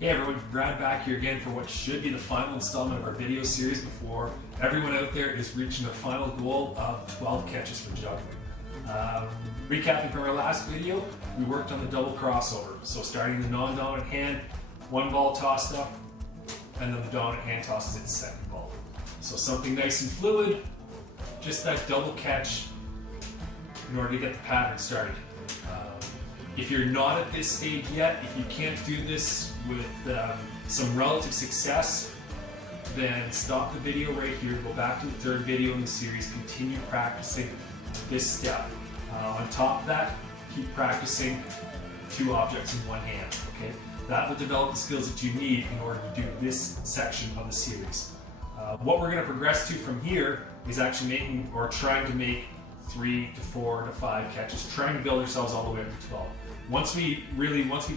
Hey everyone, Brad back here again for what should be the final installment of our video series before everyone out there is reaching their final goal of 12 catches for juggling. Recapping from our last video, we worked on the double crossover. So starting the non-dominant hand, one ball tossed up, and then the dominant hand tosses its second ball. So something nice and fluid, just that double catch in order to get the pattern started. If you're not at this stage yet, if you can't do this with some relative success, then stop the video right here, go back to the third video in the series, continue practicing this step. On top of that, keep practicing two objects in one hand, okay? That will develop the skills that you need in order to do this section of the series. What we're going to progress to from here is actually making, or trying to make 3 to 4 to 5 catches, trying to build ourselves all the way up to 12. Once we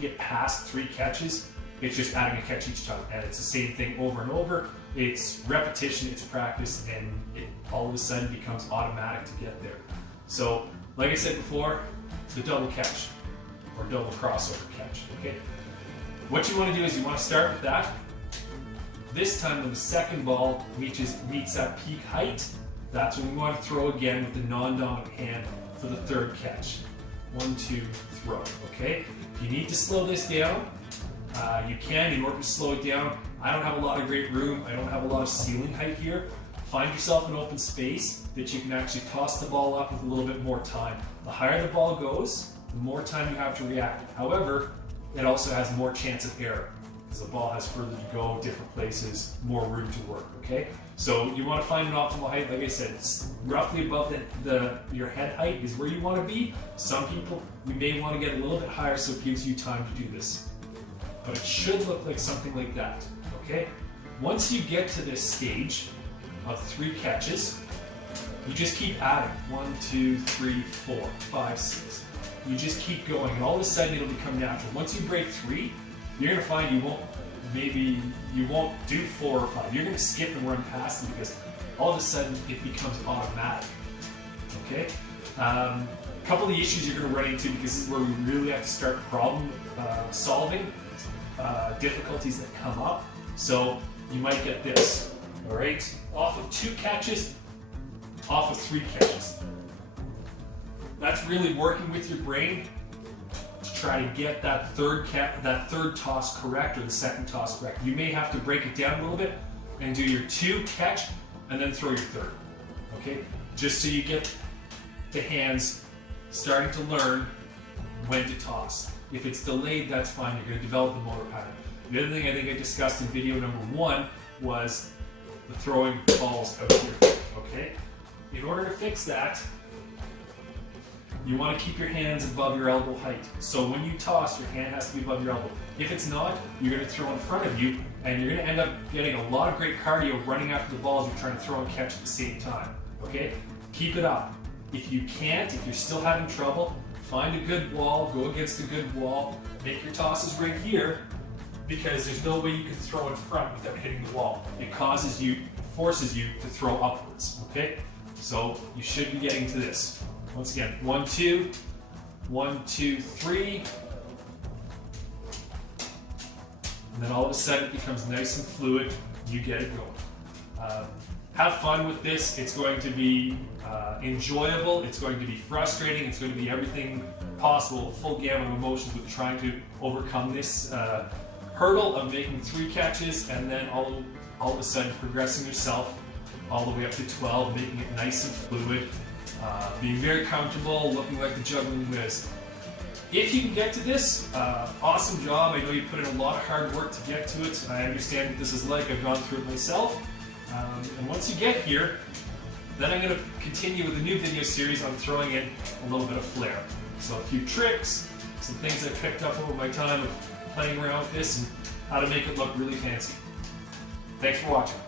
get past 3 catches, it's just adding a catch each time, and it's the same thing over and over. It's repetition, it's practice, and it all of a sudden becomes automatic to get there. So, like I said before, the double catch, or double crossover catch, okay? What you want to do is you want to start with that. This time when the second ball meets that peak height, that's when we want to throw again with the non-dominant hand for the third catch. 1, 2, throw, okay? If you need to slow this down, you can in order to slow it down. I don't have a lot of great room. I don't have a lot of ceiling height here. Find yourself an open space that you can actually toss the ball up with a little bit more time. The higher the ball goes, the more time you have to react. However, it also has more chance of error because the ball has further to go, different places, more room to work, okay? So you want to find an optimal height. Like I said, roughly above your head height is where you want to be. Some people, you may want to get a little bit higher so it gives you time to do this. But it should look like something like that, okay? Once you get to this stage of 3 catches, you just keep adding 1, 2, 3, 4, 5, 6. You just keep going, and all of a sudden it'll become natural. Once you break 3, you're gonna find you won't do 4 or 5. You're gonna skip and run past them because all of a sudden it becomes automatic, okay? A couple of the issues you're gonna run into, because this is where we really have to start problem solving, difficulties that come up. So you might get this, all right? Off of 2 catches, off of 3 catches. That's really working with your brain to try to get that third toss correct, or the second toss correct. You may have to break it down a little bit and do your 2 catch and then throw your third, okay? Just so you get the hands starting to learn when to toss. If it's delayed, that's fine. You're going to develop the motor pattern. The other thing I think I discussed in video number 1 was the throwing balls out here, okay? In order to fix that, you want to keep your hands above your elbow height. So when you toss, your hand has to be above your elbow. If it's not, you're going to throw in front of you, and you're going to end up getting a lot of great cardio running after the balls you're trying to throw and catch at the same time, okay? Keep it up. If you can't, if you're still having trouble, find a good wall, go against a good wall, make your tosses right here, because there's no way you can throw in front without hitting the wall. It forces you to throw upwards, okay? So you should be getting to this. Once again, 1, 2, 1, 2, 3. And then all of a sudden it becomes nice and fluid, you get it going. Have fun with this. It's going to be enjoyable, it's going to be frustrating, it's going to be everything possible, a full gamut of emotions with trying to overcome this hurdle of making 3 catches and then all of a sudden progressing yourself all the way up to 12, making it nice and fluid, being very comfortable, looking like the Juggling Wiz. If you can get to this, awesome job. I know you put in a lot of hard work to get to it. I understand what this is like. I've gone through it myself. And once you get here, then I'm going to continue with a new video series on throwing in a little bit of flair. So a few tricks, some things I've picked up over my time of playing around with this, and how to make it look really fancy. Thanks for watching.